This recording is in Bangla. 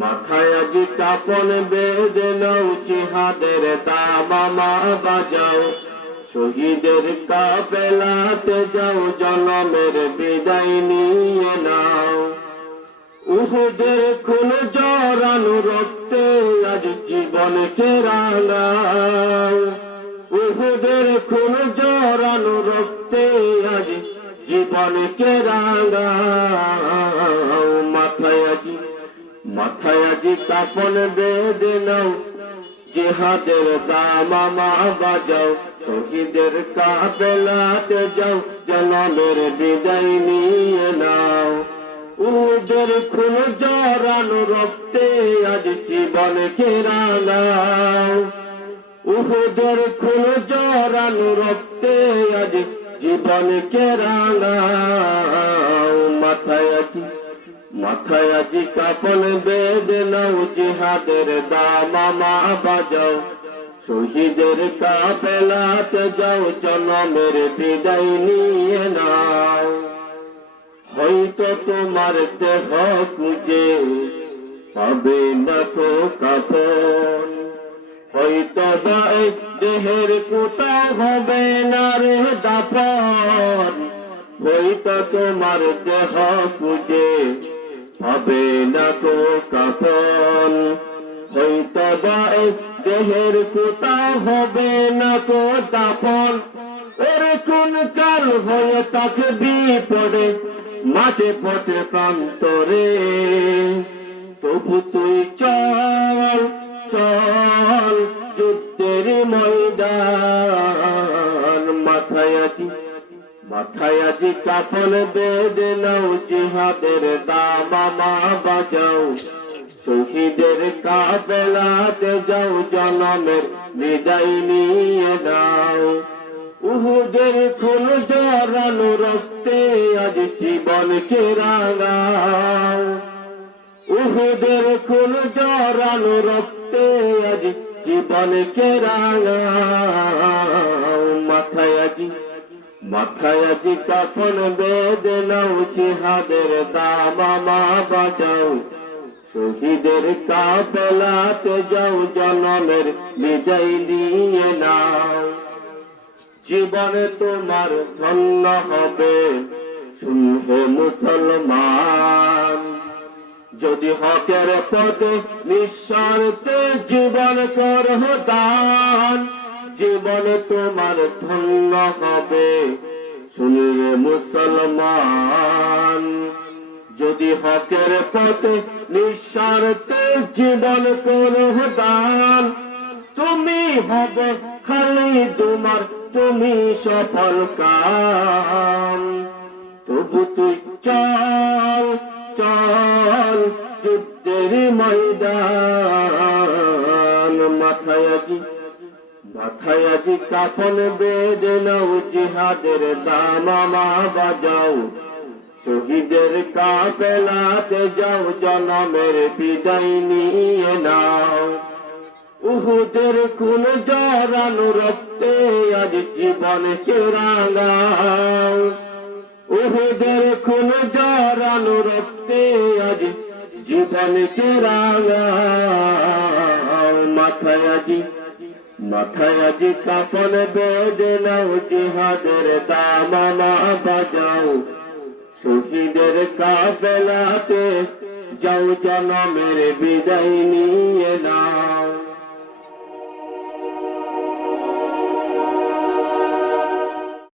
মাথায় আজি কাপন বেঁধে নাও, জিহাদের দামামা বাজাও, শহীদের কাফেলাতে যাও, জনমের বিদায় নিয়ে নাও। উহুদের খুন জড়ানো রক্তে আজ জীবনকে রাঙাও, উহুদের খুন জড়ানো রক্তে আজ জীবনকে রাঙাও। মাথায় আজি কাপন বেঁধে নাও, জিহাদের দামামা বাজাও, শহীদের কাফেলাতে যাও, জনমের বিদায় নিয়ে নাও। উহুদের খুন জড়ানো রক্তে আজ জীবনকে রাঙাও, উহুদের খুন জড়ানো রক্তে আজ জীবনকে রাঙাও। মাথায় আজি কাপন বেঁধে নাও, জিহাদের দামামা বাজাও, শহীদের কাফেলাতে যাও, জনমের বিদায় নিয়ে নাও। হয়তো তোমার দেহ খুঁজে পাবে না তো কাপন, হয়তো বা এই দেহের কোথাও হবে না রে দাফন, হয়তো তোমার দেহ খুঁজে পাবে না তো কাপন, হয়তো বা এই দেহের কোথাও হবে না তো দাফন। ওর কোন কাল হয়ে তাকে বিপদে মাঠে পথে প্রান্তরে, তবু তুই চল চল যুদ্ধের ময়দান। মাথায় আজি কাপন বেঁধে নাও, জিহাদের দামামা বাজাও, শহীদের কাফেলাতে যাও, জনমের বিদায় নিয়ে নাও। উহুদের খুন জড়ানো রক্তে আজ জীবনকে রাঙাও, উহুদের খুন জড়ানো রক্তে আজ জীবনকে রাঙাও। মাথায় আজি কাফন বেঁধে নাও, জিহাদের দামামা বাজাও, শহীদের কাফেলাতে যাও, জনমের বিদায় নিয়ে নাও। জীবনে তোমার ধন্য হবে শুনবে মুসলমান, যদি হকের পথে নিঃস্বার্থে জীবন করহ দান। জীবনে তোমার ধন্য হবে শুনবে মুসলমান, যদি হকের পথে নিঃস্বার্থে জীবন করহ দান। তুমি হবে খালি তোমার, তুমি সফল কাম, তবু তুই চল চল যুদ্ধের ময়দান। মাথায় আজি কাফন বেঁধে নাও, জিহাদের দামামা বাজাও, শহীদের কাফেলাতে যাও, জনমের বিদায় নিয়ে নাও। উহুদের খুন জড়ানো রক্তে আজ জীবনকে রাঙাও, উহুদের খুন জড়ানো রক্তে আজ জীবনকে রাঙাও। মাথায় আজি কাফন বেঁধে নাও, জিহাদের দামামা বাজাও, শহীদের কাফেলাতে যাও, জনমের বিদায় নিয়ে